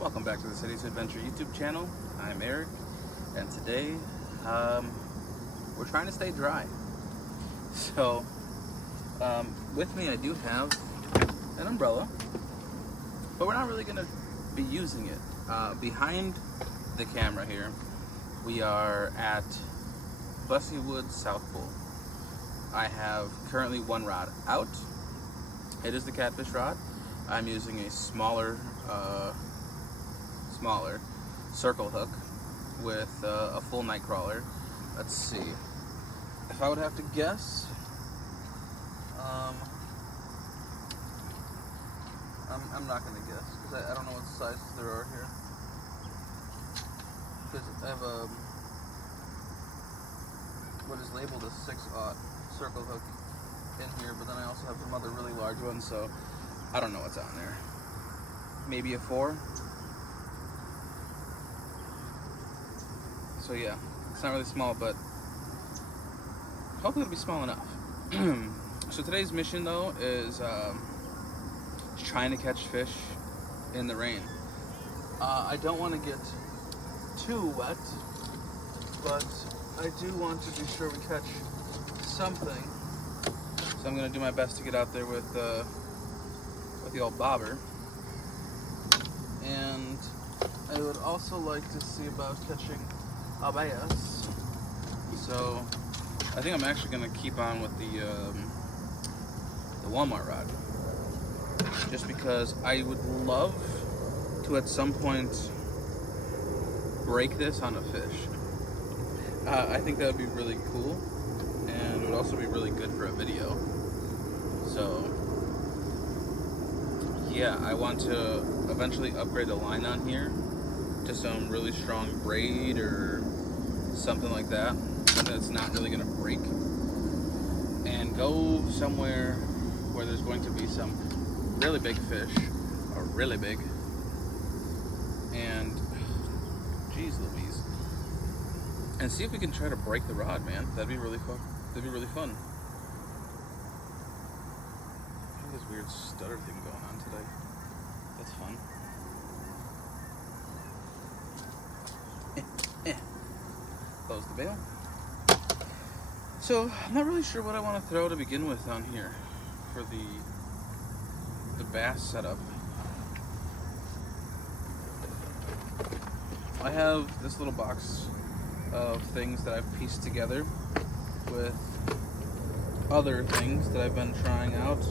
Welcome back to the Cities Adventure YouTube channel. I'm Eric, and today we're trying to stay dry. So, with me I do have an umbrella, but we're not really going to be using it. Behind the camera here, we are at Bussey Woods South Pole. I have currently one rod out. It is the catfish rod. I'm using a smaller circle hook with a full night crawler. Let's see. If I would have to guess, I'm not going to guess because I don't know what sizes there are here. Because I have what is labeled a 6/0 circle hook in here, but then I also have some other really large ones, so I don't know what's on there. Maybe a 4. So yeah, it's not really small, but hopefully it'll be small enough. So today's mission though is trying to catch fish in the rain. I don't want to get too wet, but I do want to be sure we catch something. So I'm gonna do my best to get out there with the old bobber. And I would also like to see about catching a bass. So I think I'm actually gonna keep on with the Walmart rod, just because I would love to at some point break this on a fish. I think that would be really cool, and it would also be really good for a video. So yeah, I want to eventually upgrade the line on here to some really strong braid or something like that, something that's not really going to break, and go somewhere where there's going to be some really big fish, or really big, and geez Louise, and see if we can try to break the rod, man. That'd be really fun. That'd be really fun. I have this weird stutter thing going on today. That's fun. Close the bail. So I'm not really sure what I want to throw to begin with on here for the bass setup. I have this little box of things that I've pieced together with other things that I've been trying out,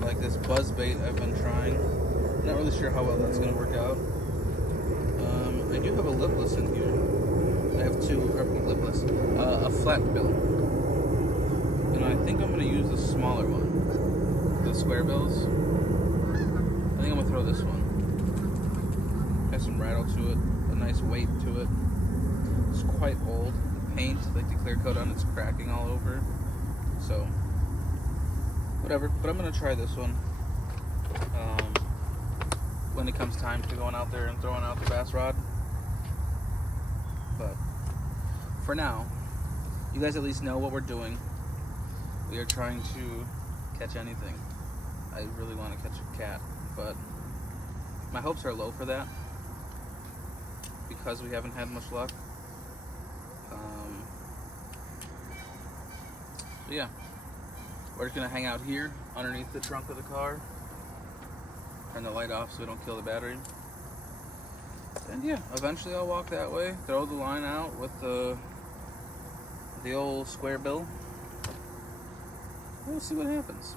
like this buzz bait I've been trying. I'm not really sure how well that's going to work out. I do have a lipless in here. I have lipless, a flat bill. And I think I'm going to use the smaller one, the square bills. I think I'm going to throw this one. Has some rattle to it, a nice weight to it. It's quite old. The paint, like the clear coat on it's cracking all over. So, whatever. But I'm going to try this one when it comes time to going out there and throwing out the bass rod. But for now, you guys at least know what we're doing. We are trying to catch anything. I really want to catch a cat, but my hopes are low for that because we haven't had much luck. So yeah, we're just gonna hang out here underneath the trunk of the car, turn the light off so we don't kill the battery. And yeah, eventually I'll walk that way, throw the line out with the old square bill. We'll see what happens.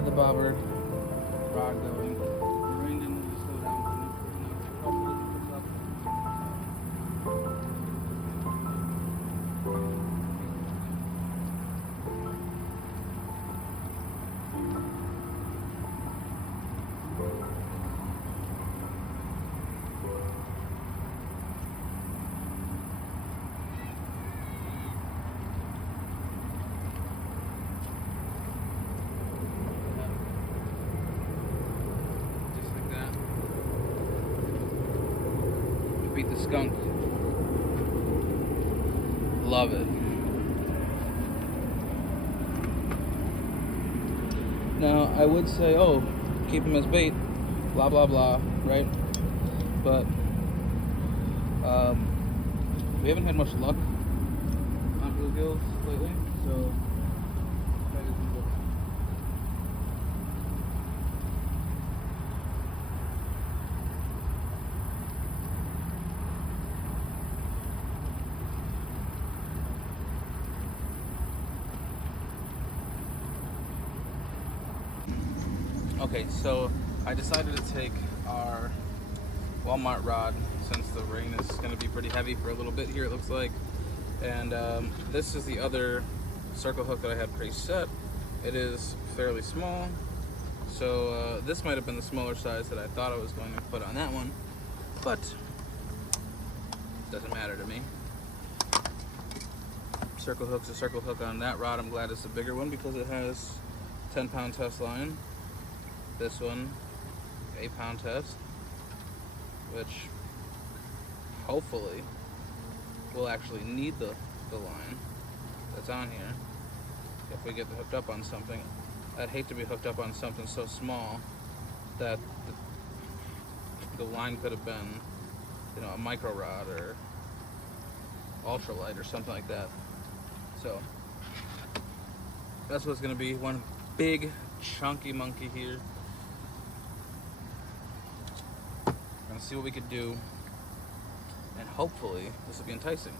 had the bobber rod going. The rain didn't really slow down for me. Hopefully it picks up. Just like that. Beat the skunk. Love it. Now, I would say, oh, keep him as bait, blah, blah, blah, right? But we haven't had much luck on bluegills lately, so that isn't good. Okay, so I decided to take our Walmart rod, since the rain is going to be pretty heavy for a little bit here, it looks like. And this is the other circle hook that I had preset. It is fairly small, so this might have been the smaller size that I thought I was going to put on that one, but it doesn't matter to me. Circle hook's a circle hook on that rod. I'm glad it's a bigger one because it has 10-pound test line. This one, 8-pound test, which hopefully will actually need the line that's on here if we get hooked up on something. I'd hate to be hooked up on something so small that the line could have been, you know, a micro rod or ultralight or something like that. So that's what's gonna be, one big chunky monkey here. Gonna see what we could do, and hopefully this will be enticing.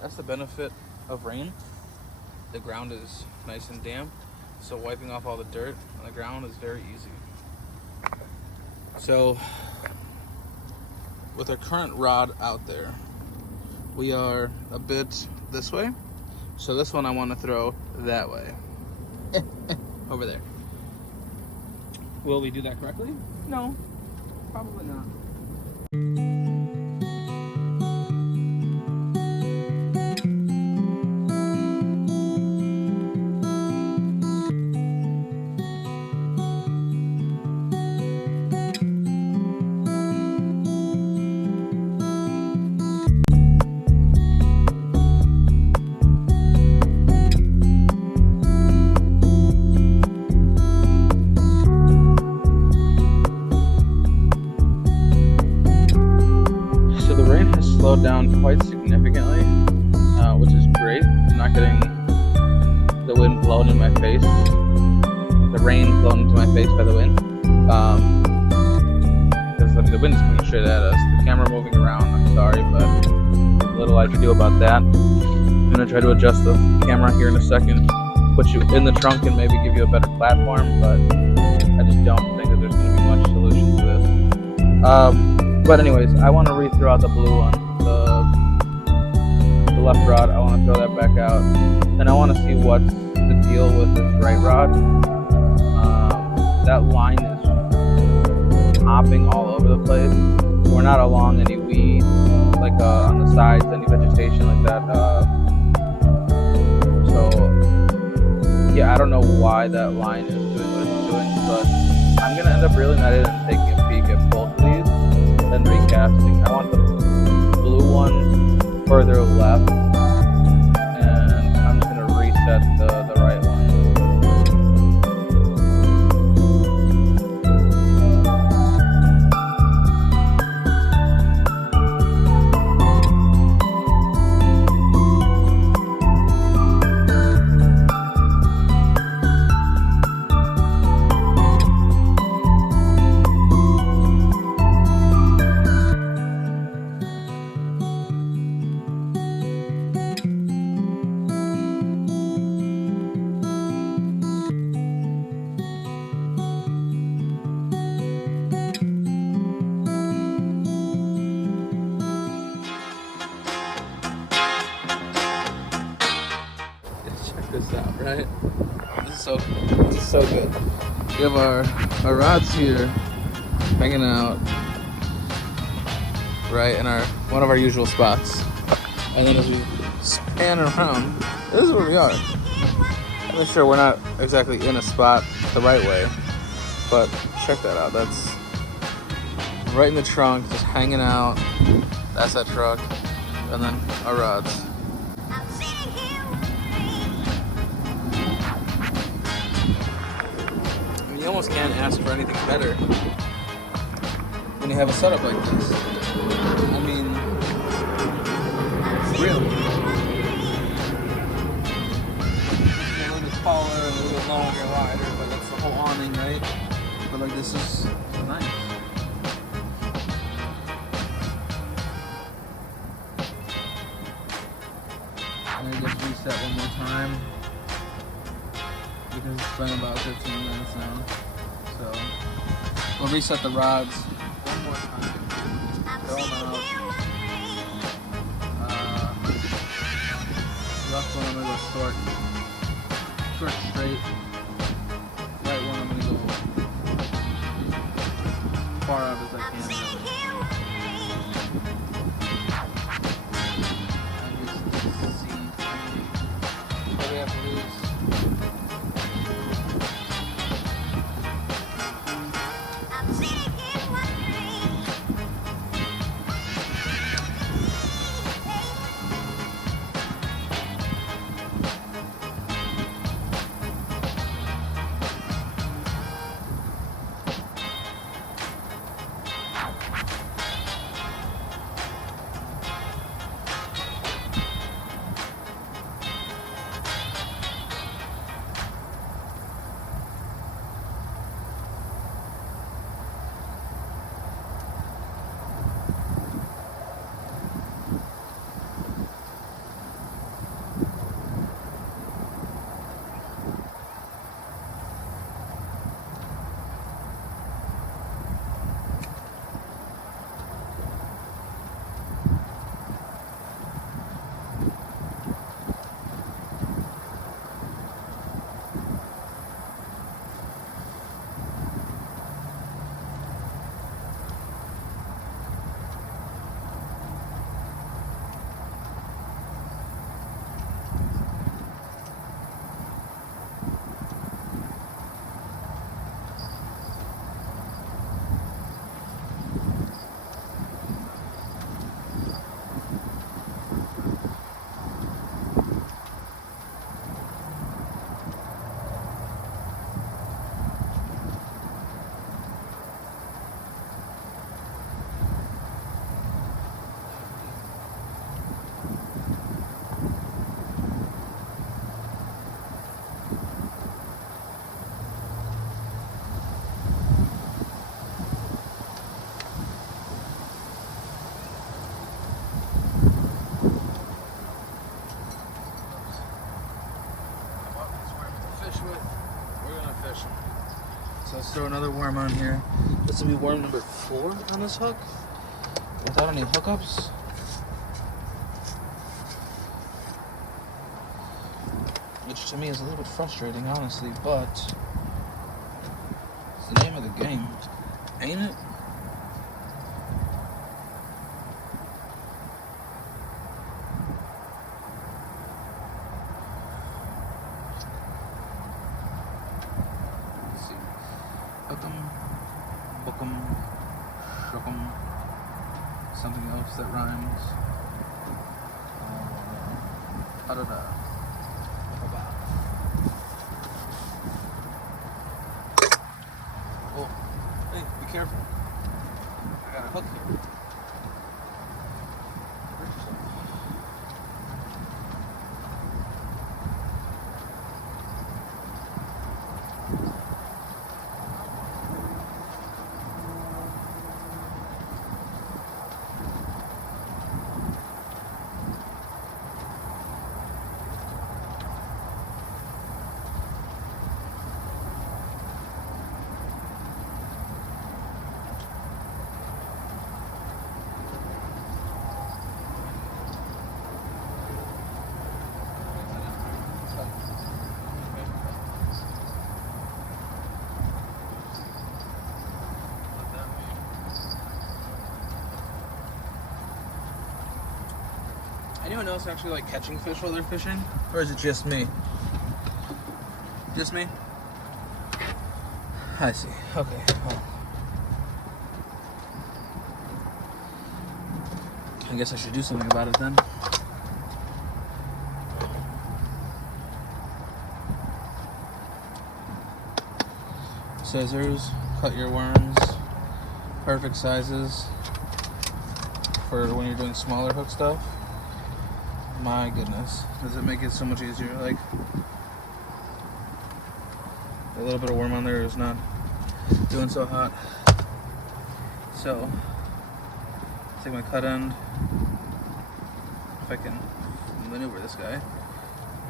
That's the benefit of rain. The ground is nice and damp, so wiping off all the dirt on the ground is very easy. So with our current rod out there, we are a bit this way, so this one I want to throw that way. Over there. Will we do that correctly? No, probably not. Slowed down quite significantly, which is great. I'm not getting the wind blown in my face, the rain blown into my face by the wind, because I mean, the wind is coming straight at us. The camera moving around, I'm sorry, but there's little I can do about that. I'm going to try to adjust the camera here in a second, put you in the trunk and maybe give you a better platform, but I just don't think that there's going to be much solution to this. But anyways, I want to re-throw out the blue one. The left rod, I want to throw that back out, and I want to see what's the deal with this right rod. That line is hopping all over the place. We're not along any weeds, like on the sides, any vegetation like that. So yeah, I don't know why that line is doing what it's doing, but I'm gonna end up reeling that in and taking a peek at both of these and recasting. I want the blue one further left, and I'm just going to reset the right one. this out, right? This is so good. We have our rods here hanging out right in one of our usual spots. And then as we span around, this is where we are. I'm sure we're not exactly in a spot the right way, but check that out. That's right in the trunk, just hanging out. That's that truck. And then our rods. I mean, you almost can't ask for anything better when you have a setup like this. I mean, really. A little bit taller, a little bit longer, wider, but that's the whole awning, right? But like, this is nice. And it gets reset one more time because it's been about 15 minutes now. So we'll reset the rods one more time. Throw them out. Left one I'm gonna go short straight. Right one I'm gonna go far out as I can. What do we have to lose? So let's throw another worm on here. This will be worm number 4 on this hook, without any hookups. Which to me is a little bit frustrating, honestly, but it's the name of the game, ain't it? Bookum, shookum, something else that rhymes. Da-da-da. Oh, hey, be careful. I got a hook here. Anyone else actually like catching fish while they're fishing? Or is it just me? Just me? I see. Okay. Well, I guess I should do something about it then. Scissors, cut your worms, perfect sizes for when you're doing smaller hook stuff. My goodness, does it make it so much easier? Like, a little bit of worm on there is not doing so hot. So, take my cut end, if I can maneuver this guy,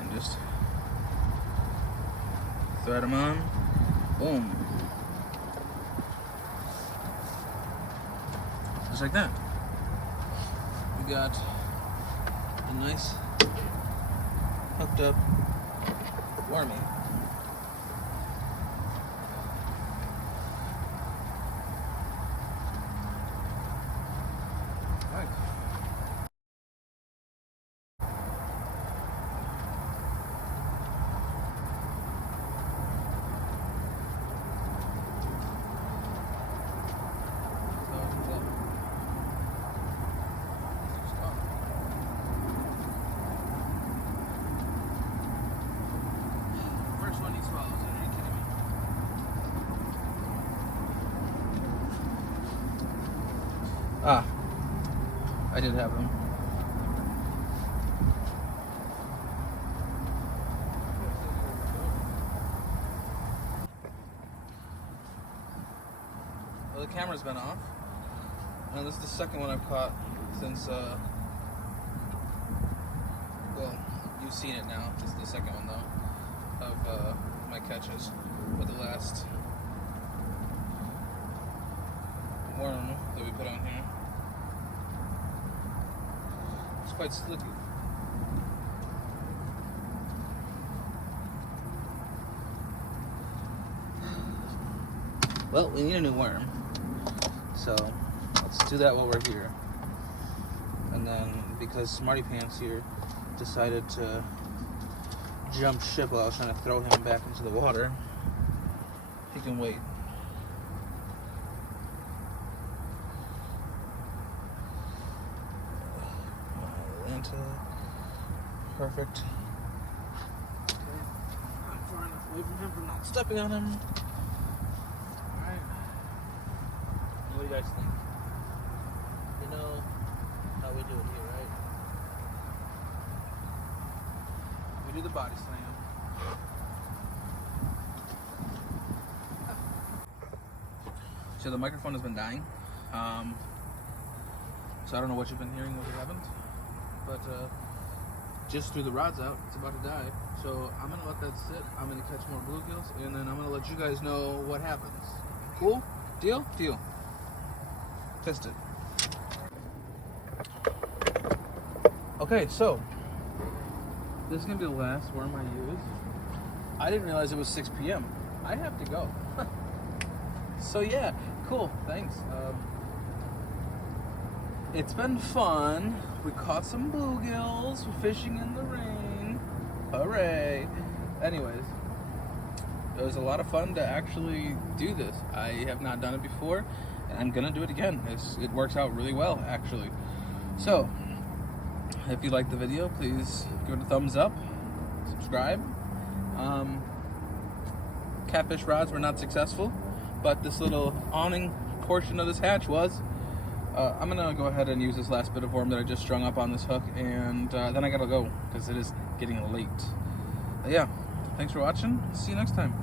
and just thread him on. Boom. Just like that. We got a nice hooked up wormy. Right. Ah, I did have them. Well, the camera's been off, and this is the second one I've caught since, well, you've seen it now. This is the second one, though, of my catches with the last worm that we put on here. It's quite slicky. Well, we need a new worm, so let's do that while we're here. And then, because Smarty Pants here decided to jump ship while I was trying to throw him back into the water, he can wait. Perfect. Okay. I'm far enough away from him from not stepping on him. Alright. What do you guys think? You know how we do it here, right? We do the body slam. So the microphone has been dying. So I don't know what you've been hearing, what you haven't. But just threw the rods out. It's about to die. So I'm going to let that sit. I'm going to catch more bluegills. And then I'm going to let you guys know what happens. Cool? Deal? Deal. Fist it. Okay, so this is going to be the last worm I use. I didn't realize it was 6 p.m. I have to go. So yeah, cool. Thanks. It's been fun. We caught some bluegills fishing in the rain. Hooray. Anyways, it was a lot of fun to actually do this. I have not done it before, and I'm gonna do it again. It works out really well, actually. So, if you liked the video, please give it a thumbs up, subscribe. Catfish rods were not successful, but this little awning portion of this hatch was. I'm gonna go ahead and use this last bit of worm that I just strung up on this hook, and then I gotta go because it is getting late. But yeah, thanks for watching. See you next time.